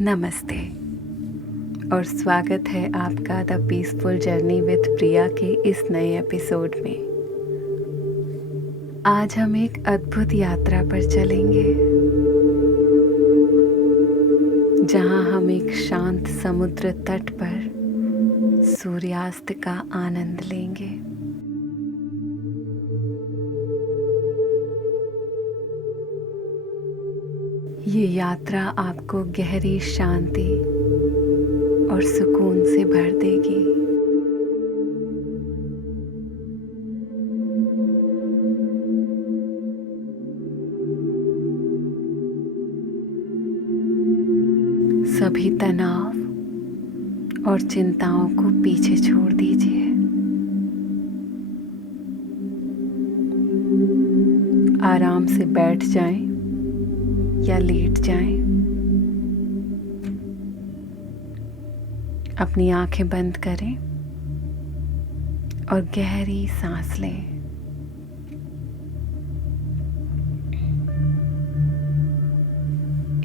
नमस्ते और स्वागत है आपका द पीसफुल जर्नी विद प्रिया के इस नए एपिसोड में। आज हम एक अद्भुत यात्रा पर चलेंगे जहां हम एक शांत समुद्र तट पर सूर्यास्त का आनंद लेंगे। ये यात्रा आपको गहरी शांति और सुकून से भर देगी। सभी तनाव और चिंताओं को पीछे छोड़ दीजिए। आराम से बैठ जाएं या लेट जाएं। अपनी आंखें बंद करें और गहरी सांस लें।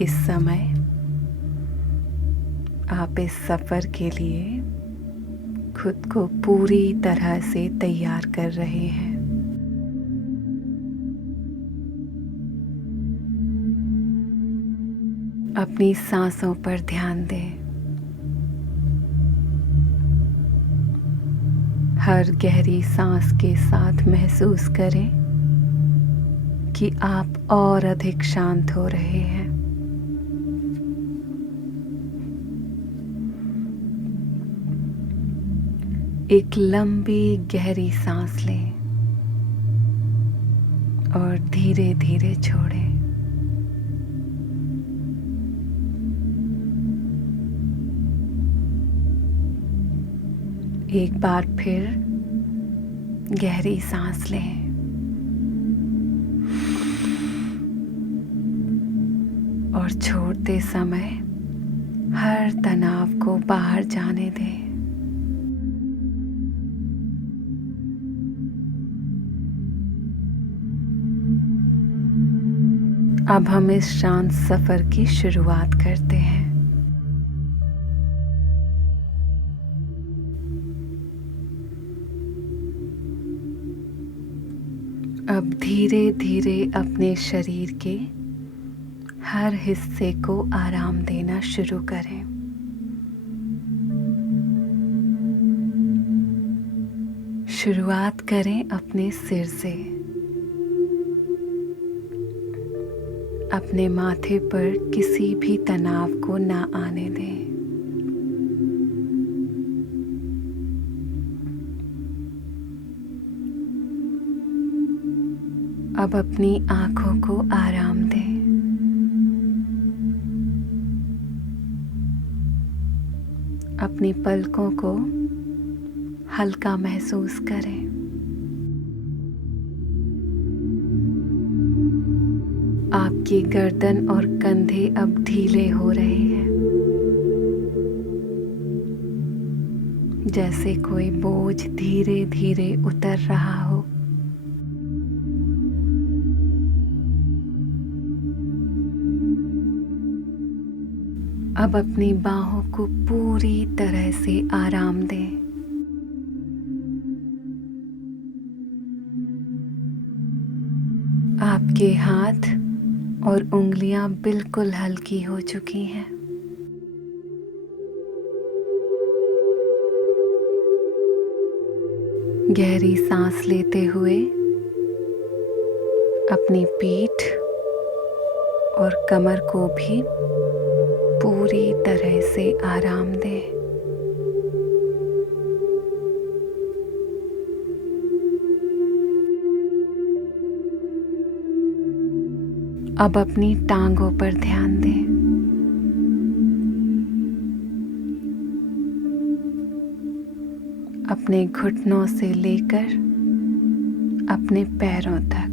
इस समय आप इस सफर के लिए खुद को पूरी तरह से तैयार कर रहे हैं। अपनी सांसों पर ध्यान दें। हर गहरी सांस के साथ महसूस करें कि आप और अधिक शांत हो रहे हैं। एक लंबी गहरी सांस लें और धीरे धीरे छोड़ें। एक बार फिर गहरी सांस लें और छोड़ते समय हर तनाव को बाहर जाने दें। अब हम इस शांत सफर की शुरुआत करते हैं। अब धीरे धीरे अपने शरीर के हर हिस्से को आराम देना शुरू करें। शुरुआत करें अपने सिर से। अपने माथे पर किसी भी तनाव को ना आने दें। अब अपनी आंखों को आराम दें। अपनी पलकों को हल्का महसूस करें। आपकी गर्दन और कंधे अब ढीले हो रहे हैं, जैसे कोई बोझ धीरे धीरे उतर रहा हो। अब अपनी बाहों को पूरी तरह से आराम दें। आपके हाथ और उंगलियां बिल्कुल हल्की हो चुकी हैं। गहरी सांस लेते हुए अपनी पीठ और कमर को भी पूरी तरह से आराम दें। अब अपनी टांगों पर ध्यान दें। अपने घुटनों से लेकर अपने पैरों तक।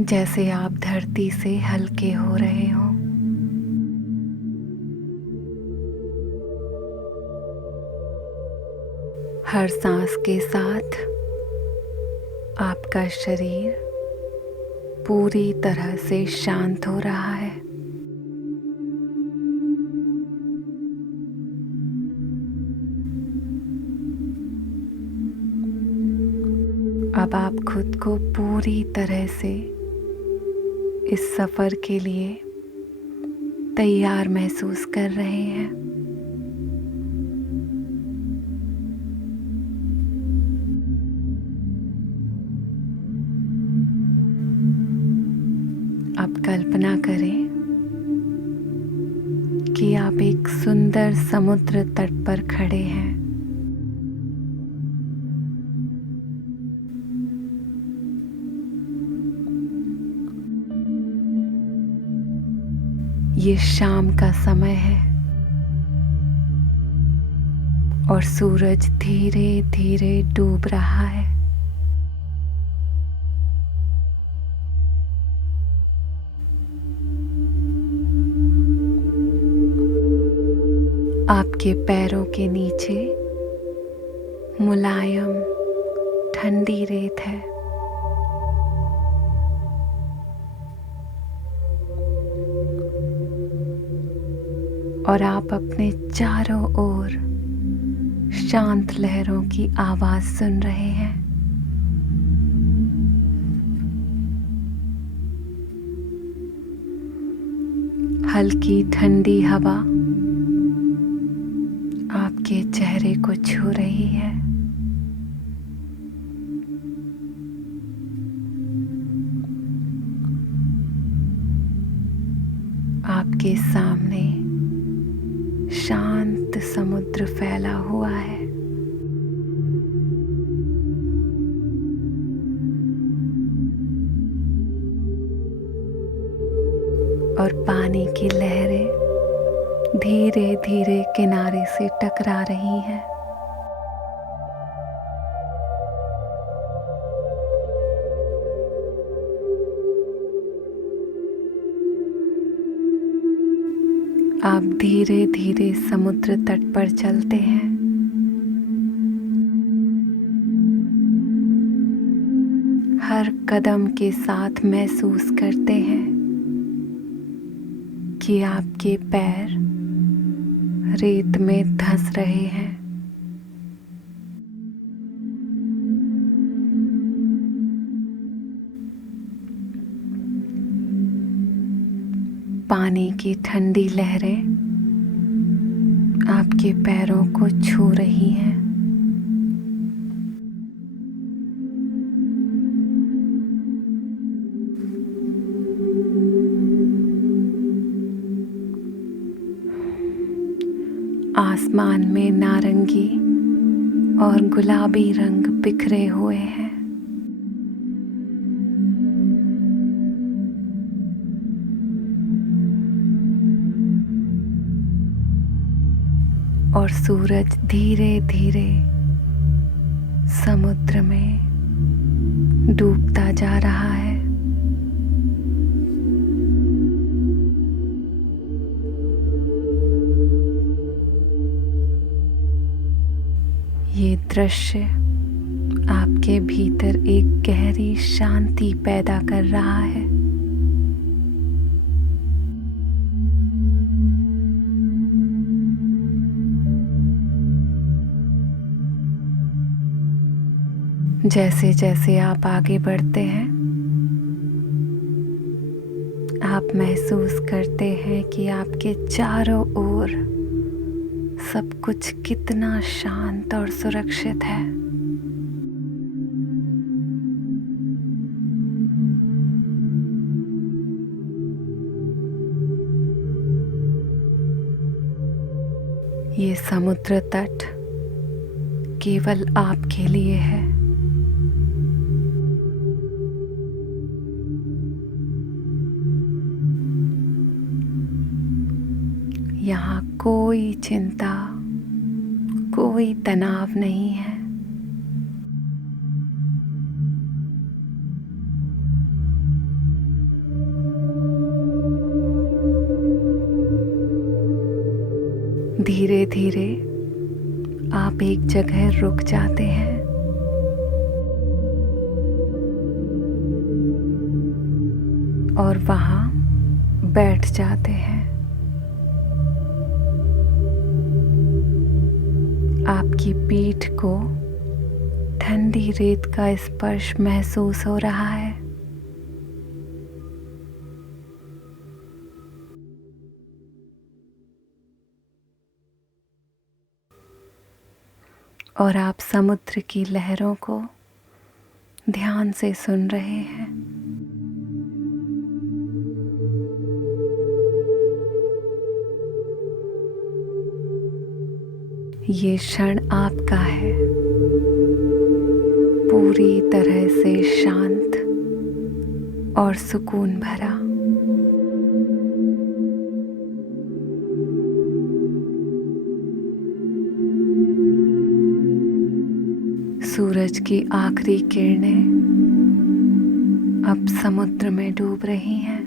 जैसे आप धरती से हल्के हो रहे हो। हर सांस के साथ आपका शरीर पूरी तरह से शांत हो रहा है। अब आप खुद को पूरी तरह से इस सफ़र के लिए तैयार महसूस कर रहे हैं। अब कल्पना करें कि आप एक सुंदर समुद्र तट पर खड़े हैं। ये शाम का समय है और सूरज धीरे धीरे डूब रहा है। आपके पैरों के नीचे मुलायम ठंडी रेत है। और आप अपने चारों ओर शांत लहरों की आवाज सुन रहे हैं। हल्की ठंडी हवा आपके चेहरे को छू रही है। आपके सामने शांत समुद्र फैला हुआ है। और पानी की लहरें धीरे धीरे किनारे से टकरा रही हैं। आप धीरे धीरे समुद्र तट पर चलते हैं। हर कदम के साथ महसूस करते हैं कि आपके पैर रेत में धंस रहे हैं। पानी की ठंडी लहरें आपके पैरों को छू रही हैं। आसमान में नारंगी और गुलाबी रंग बिखरे हुए हैं। और सूरज धीरे धीरे समुद्र में डूबता जा रहा है। ये दृश्य आपके भीतर एक गहरी शांति पैदा कर रहा है। जैसे जैसे आप आगे बढ़ते हैं, आप महसूस करते हैं कि आपके चारों ओर सब कुछ कितना शांत और सुरक्षित है। ये समुद्र तट केवल आपके लिए है। यहाँ कोई चिंता, कोई तनाव नहीं है। धीरे धीरे आप एक जगह रुक जाते हैं। और वहाँ बैठ जाते हैं। आपकी पीठ को ठंडी रेत का स्पर्श महसूस हो रहा है। और आप समुद्र की लहरों को ध्यान से सुन रहे हैं। ये क्षण आपका है, पूरी तरह से शांत और सुकून भरा। सूरज की आखिरी किरणें अब समुद्र में डूब रही हैं।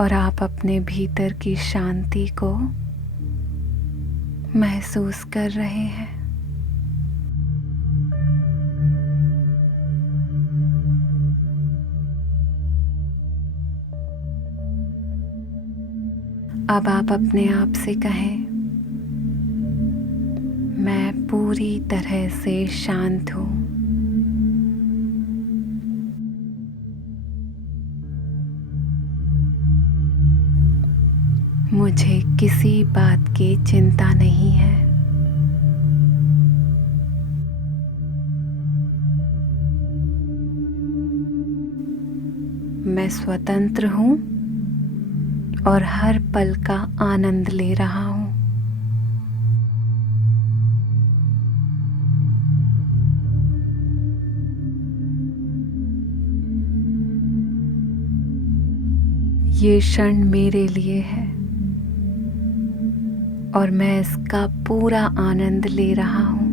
और आप अपने भीतर की शांति को महसूस कर रहे हैं। अब आप अपने आप से कहें, मैं पूरी तरह से शांत हूँ। मुझे किसी बात की चिंता नहीं है। मैं स्वतंत्र हूँ और हर पल का आनंद ले रहा हूँ। ये क्षण मेरे लिए है और मैं इसका पूरा आनंद ले रहा हूँ।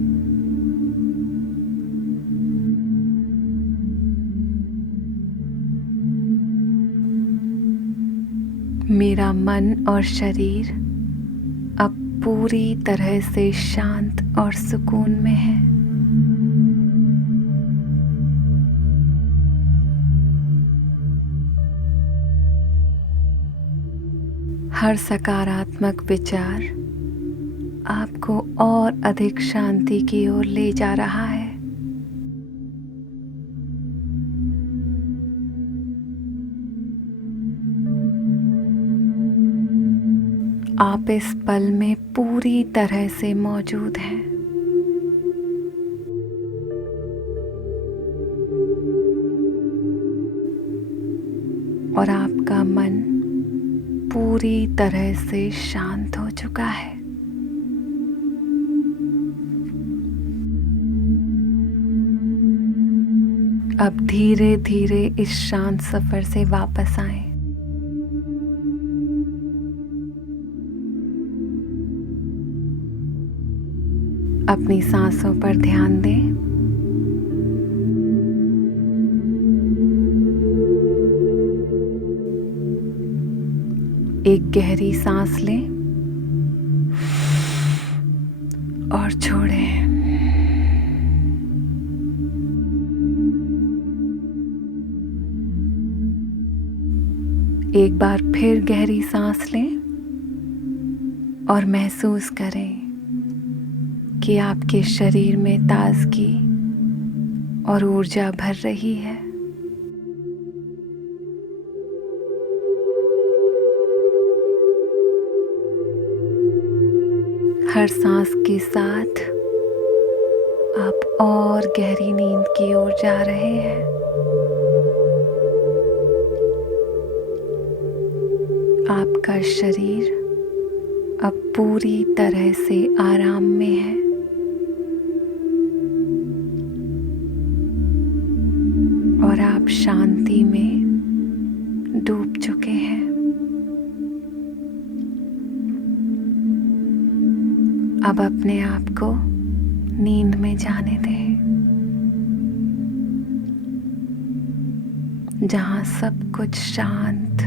मेरा मन और शरीर अब पूरी तरह से शांत और सुकून में है। हर सकारात्मक विचार आपको और अधिक शांति की ओर ले जा रहा है। आप इस पल में पूरी तरह से मौजूद हैं। और आपका मन पूरी तरह से शांत हो चुका है। अब धीरे धीरे इस शांत सफर से वापस आएं। अपनी सांसों पर ध्यान दें। एक गहरी सांस लें और छोड़ें। एक बार फिर गहरी सांस लें और महसूस करें कि आपके शरीर में ताजगी और ऊर्जा भर रही है। हर सांस के साथ आप और गहरी नींद की ओर जा रहे हैं। आपका शरीर अब पूरी तरह से आराम में है। और आप शांति में डूब चुके हैं। अब अपने आप को नींद में जाने दें, जहां सब कुछ शांत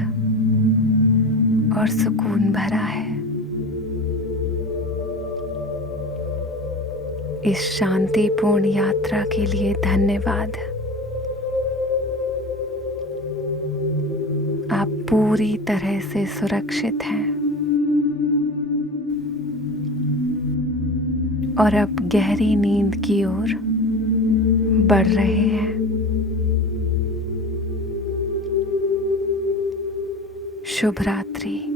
और सुकून भरा है। इस शांतिपूर्ण यात्रा के लिए धन्यवाद। आप पूरी तरह से सुरक्षित हैं और अब गहरी नींद की ओर बढ़ रहे हैं। शुभ रात्रि।